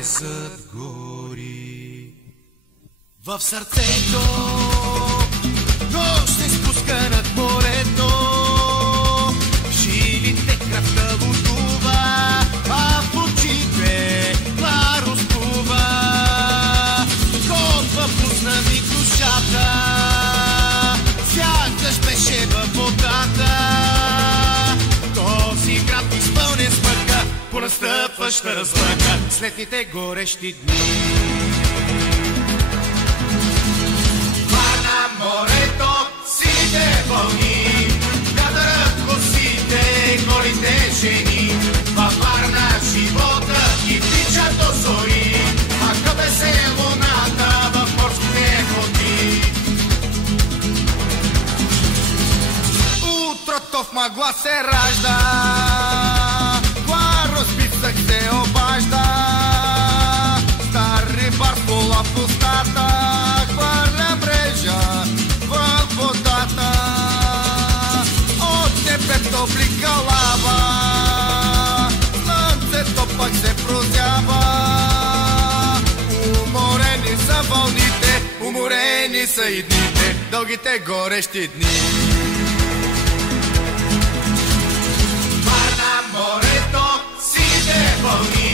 лезат гори. В сърцето нощ се спуска над морето, жилите кръвта бутува, а в очите пла разплува. Котва пусна ми душата, сякаш беше във водата. Този град изпълнен с мъка, по настъпваща разлъка след летните горещи дни. Морето, сините вълни, катърът косите, голите жени. Във Варна живота и тича до зори, а къде се луната в морските води. Утрото в мъгла се ражда, кларо списък се обажда. Стар рибар с пола в устата, хвърля мрежа във водата. От небето блика лава, слънцето пък се прозява. Уморени са вълните, уморени са и дните, дългите горещи дни. Варна, морето, сините вълни,